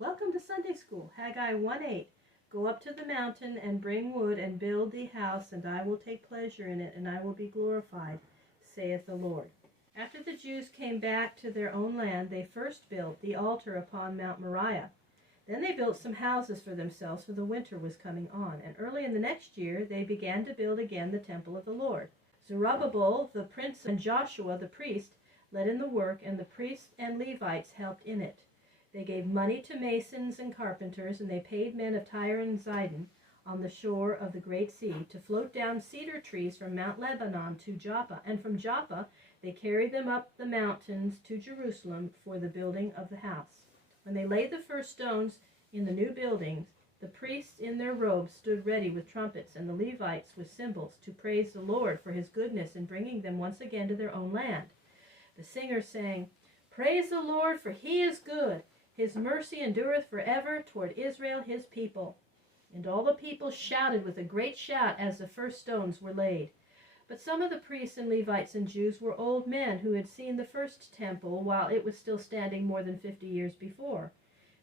Welcome to Sunday School, Haggai 1:8. Go up to the mountain and bring wood and build the house, and I will take pleasure in it, and I will be glorified, saith the Lord. After the Jews came back to their own land, they first built the altar upon Mount Moriah. Then they built some houses for themselves, for the winter was coming on. And early in the next year, they began to build again the temple of the Lord. Zerubbabel the prince and Joshua the priest led in the work, and the priests and Levites helped in it. They gave money to masons and carpenters, and they paid men of Tyre and Zidon on the shore of the Great Sea to float down cedar trees from Mount Lebanon to Joppa. And from Joppa they carried them up the mountains to Jerusalem for the building of the house. When they laid the first stones in the new buildings, the priests in their robes stood ready with trumpets, and the Levites with cymbals, to praise the Lord for his goodness in bringing them once again to their own land. The singers sang, "Praise the Lord, for he is good. His mercy endureth forever toward Israel his people." And all the people shouted with a great shout as the first stones were laid. But some of the priests and Levites and Jews were old men who had seen the first temple while it was still standing more than 50 years before.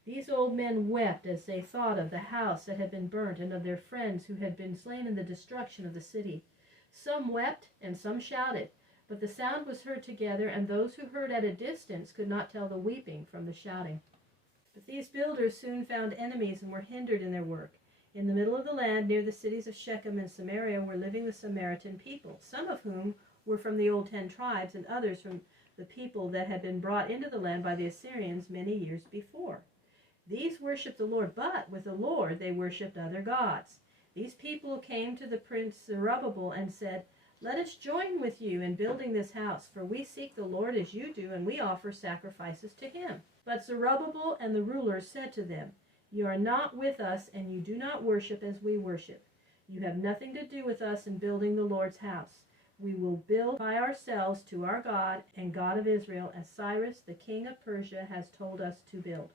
These old men wept as they thought of the house that had been burnt and of their friends who had been slain in the destruction of the city. Some wept and some shouted, but the sound was heard together, and those who heard at a distance could not tell the weeping from the shouting. But these builders soon found enemies and were hindered in their work. In the middle of the land, near the cities of Shechem and Samaria, were living the Samaritan people, some of whom were from the old 10 tribes, and others from the people that had been brought into the land by the Assyrians many years before. These worshipped the Lord, but with the Lord they worshipped other gods. These people came to the prince Zerubbabel and said, "Let us join with you in building this house, for we seek the Lord as you do, and we offer sacrifices to him." But Zerubbabel and the rulers said to them, "You are not with us, and you do not worship as we worship. You have nothing to do with us in building the Lord's house. We will build by ourselves to our God and God of Israel, as Cyrus, the king of Persia, has told us to build."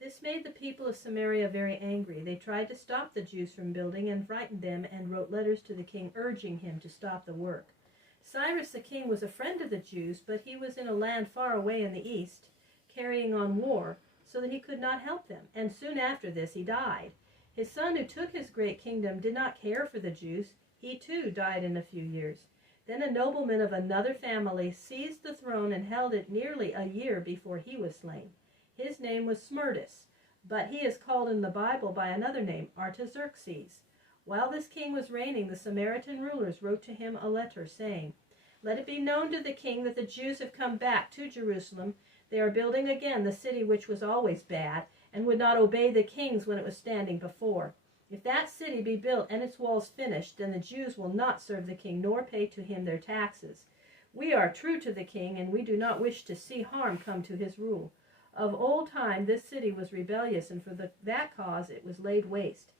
This made the people of Samaria very angry. They tried to stop the Jews from building and frightened them, and wrote letters to the king urging him to stop the work. Cyrus the king was a friend of the Jews, but he was in a land far away in the east, carrying on war, so that he could not help them, and soon after this he died. His son, who took his great kingdom, did not care for the Jews. He too died in a few years. Then a nobleman of another family seized the throne and held it nearly a year before he was slain. His name was Smerdis, but he is called in the Bible by another name, Artaxerxes. While this king was reigning, the Samaritan rulers wrote to him a letter, saying, "Let it be known to the king that the Jews have come back to Jerusalem. They are building again the city which was always bad, and would not obey the kings when it was standing before. If that city be built and its walls finished, then the Jews will not serve the king, nor pay to him their taxes. We are true to the king, and we do not wish to see harm come to his rule. Of old time this city was rebellious, and for that cause it was laid waste.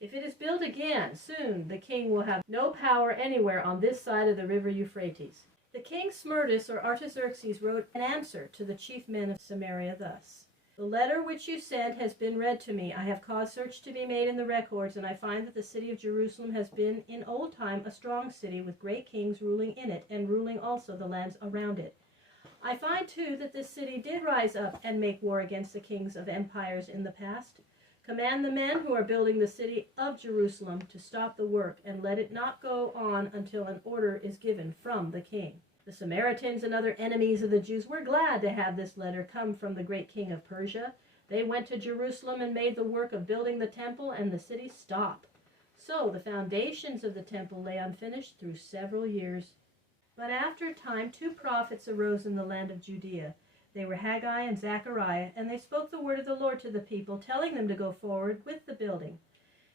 If it is built again, soon the king will have no power anywhere on this side of the river Euphrates." The king Smerdis, or Artaxerxes, wrote an answer to the chief men of Samaria thus: "The letter which you sent has been read to me. I have caused search to be made in the records, and I find that the city of Jerusalem has been in old time a strong city, with great kings ruling in it, and ruling also the lands around it. I find, too, that this city did rise up and make war against the kings of empires in the past. Command the men who are building the city of Jerusalem to stop the work, and let it not go on until an order is given from the king." The Samaritans and other enemies of the Jews were glad to have this letter come from the great king of Persia. They went to Jerusalem and made the work of building the temple and the city stop. So the foundations of the temple lay unfinished through several years. But after a time 2 prophets arose in the land of Judea. They were Haggai and Zechariah, and they spoke the word of the Lord to the people, telling them to go forward with the building.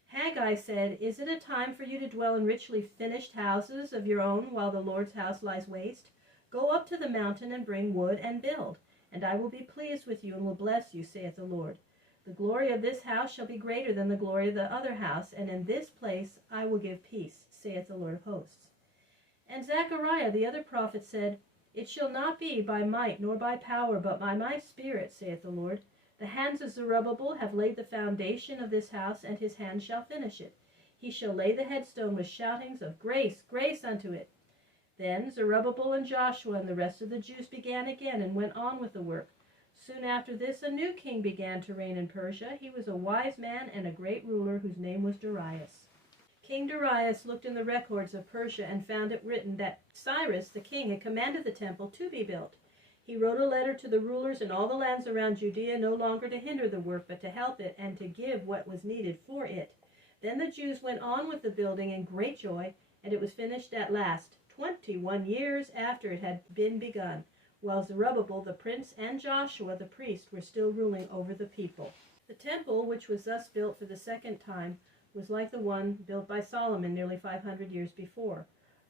Haggai said, "Is it a time for you to dwell in richly finished houses of your own while the Lord's house lies waste? Go up to the mountain and bring wood and build, and I will be pleased with you and will bless you, saith the Lord. The glory of this house shall be greater than the glory of the other house, and in this place I will give peace, saith the Lord of hosts." And Zechariah the other prophet said, "It shall not be by might nor by power, but by my spirit, saith the Lord. The hands of Zerubbabel have laid the foundation of this house, and his hands shall finish it. He shall lay the headstone with shoutings of grace, grace unto it." Then Zerubbabel and Joshua and the rest of the Jews began again and went on with the work. Soon after this, a new king began to reign in Persia. He was a wise man and a great ruler whose name was Darius. King Darius looked in the records of Persia and found it written that Cyrus, the king, had commanded the temple to be built. He wrote a letter to the rulers in all the lands around Judea, no longer to hinder the work, but to help it and to give what was needed for it. Then the Jews went on with the building in great joy, and it was finished at last, 21 years after it had been begun, while Zerubbabel the prince and Joshua the priest were still ruling over the people. The temple, which was thus built for the second time, was like the one built by Solomon nearly 500 years before.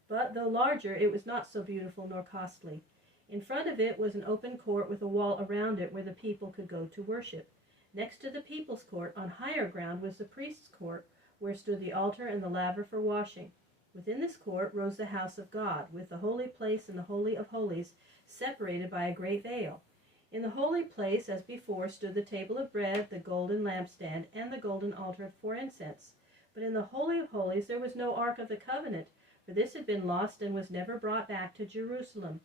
But though larger, it was not so beautiful nor costly. In front of it was an open court with a wall around it where the people could go to worship. Next to the people's court, on higher ground, was the priest's court, where stood the altar and the laver for washing. Within this court rose the house of God, with the holy place and the holy of holies, separated by a great veil. In the holy place, as before, stood the table of bread, the golden lampstand, and the golden altar for incense. But in the holy of holies there was no ark of the covenant, for this had been lost and was never brought back to Jerusalem.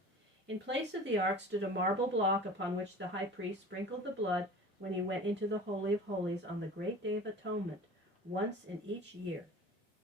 In place of the ark stood a marble block upon which the high priest sprinkled the blood when he went into the Holy of Holies on the great day of atonement, once in each year.